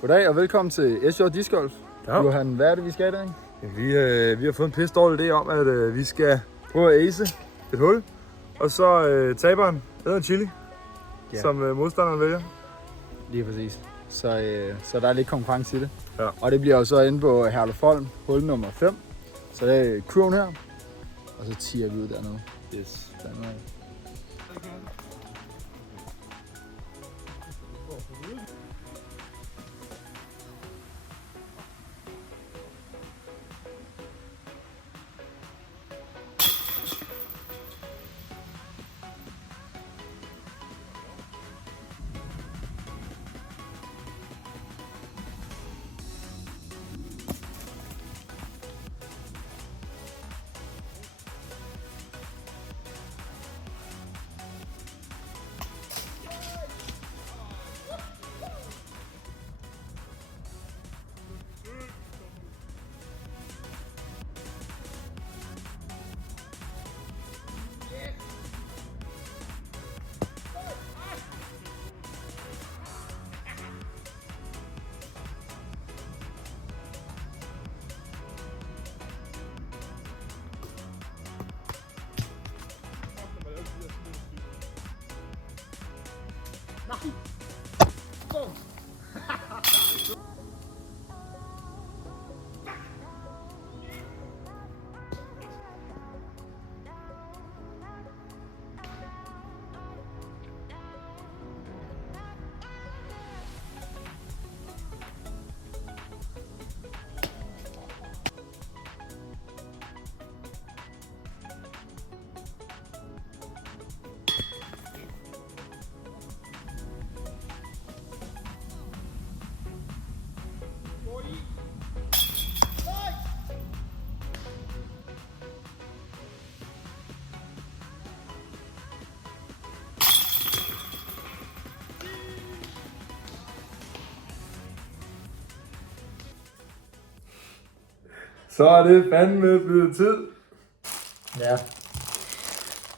Goddag og velkommen til SJ Disc Golf. Ja. Johan, hvad er det, vi skal i dag? Ja, vi har fået en pisse dårlig idé om, at vi skal prøve at ace et hul. Og så taberen æder en chili, som modstanderen vælger. Lige præcis. Så der er lidt konkurrence i det. Ja. Og det bliver jo så inde på Herlufsholm, hul nummer 5. Så det er crewen her. Og så tiger vi ud dernede. Yes. Dernede. Så er det fandme blevet tid. Ja.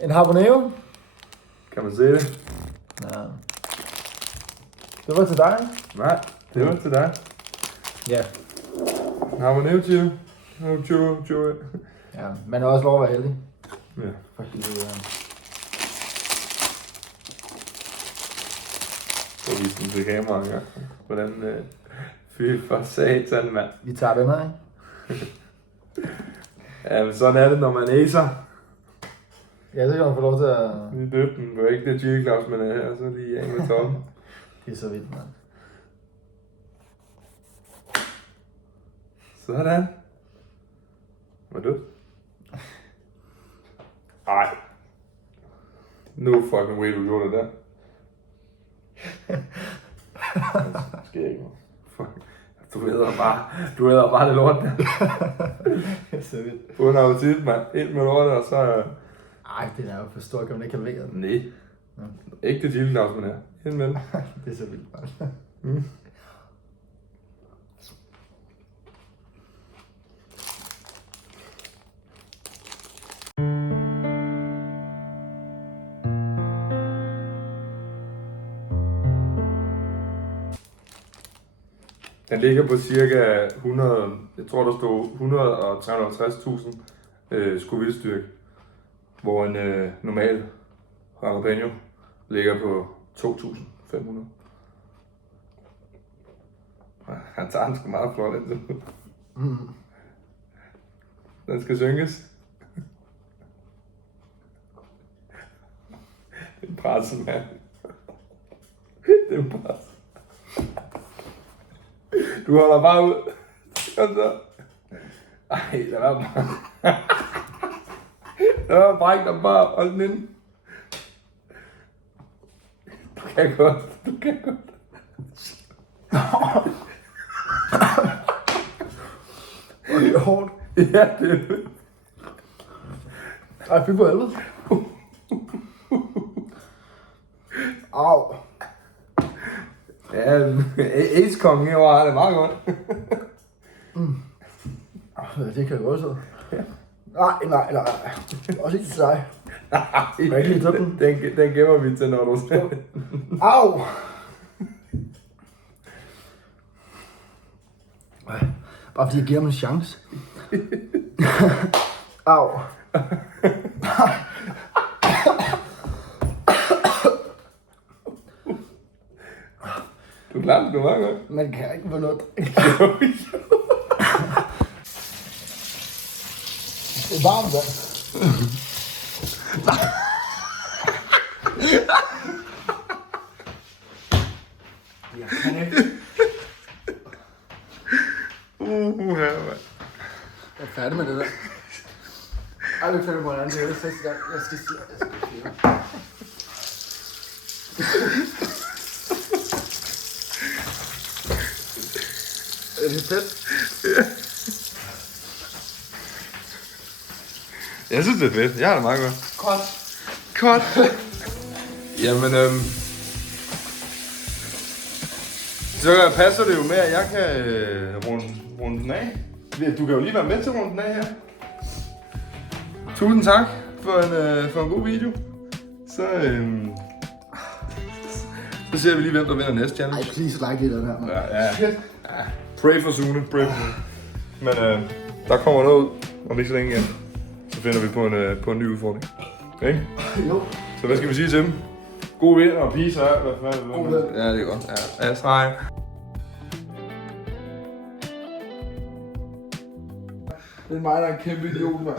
En habanero. Kan man se det? Ja. Det var til dig. Nej, det var til dig. Ja. Har man nævnt til? Ja, man har også lov at være heldig. Ja. For helvede, ja. Så viste den til kameraet, ja. Hvordan fy for satan, mand. Vi tager den her, ikke? Ja, men sådan er det, når man acer. Ja, så kan man få lov til at... Vi døbte den. Det var ikke det G Claus, men her, så lige af med toppen. Det er så vildt, mand. Sådan. Var du? Ej. No fucking way, du gjorde det der. Det sker ikke noget. Fuck. Du æder bare det lort der. Det er så vildt. Få en appetit, mand. Ind med lortet, og så... Ej, det er jo for stor, kan man ikke halvere den. Nej. Ikke det chili Claus, men her. Ind med den. Det er så vildt, mand. Den ligger på cirka 100, jeg tror der stod 100 og 350.000 skruevildstyrke, hvor en normal jalapeno ligger på 2.500. Han tager den sgu meget flot indtil. Den skal synkes. Det er pressen, mand. Det er pressen. Du holder bare ud. Og så... Ej, lad være bare. Lad være brække dig bare. Hold den inde. Du kan godt. Og det er hårdt. Ja, det er det. Ej, fy for helvede. Au. Ja, Ace-kongen herovre har det meget godt. Det kan jeg godt så. Nej. Også ikke til dig. Nej, ikke lige den. Den gemmer vi til, når du skal. Au! Bare fordi jeg giver ham en chance. Au. Du klarer det meget godt. Man kan ikke få noget. Det er varmt, da. Jeg kan ikke. Mand. Jeg er færdig med det der. Ej, vi er færdig med hvordan det er første gang. Jeg skal sige. Er det fedt? Jeg synes, det er fedt. Jeg har det meget godt. Godt. Jamen, så passer det jo med, at jeg kan runde den af. Du kan jo lige være med til at runde den af her. Tusind tak for en god video. Så ser vi lige, hvem der vinder næste challenge. Ej, please like lidt af den her, man. Ja. Pray for Sune. Men der kommer noget ud om ikke så længe igen. Så finder vi på en ny udfordring. Okay? Jo. Så hvad skal vi sige til dem? God vind og peace og hvad? God vind. Ja, det er godt. Ja, hej. Det er mig, der er en kæmpe idiot, mand.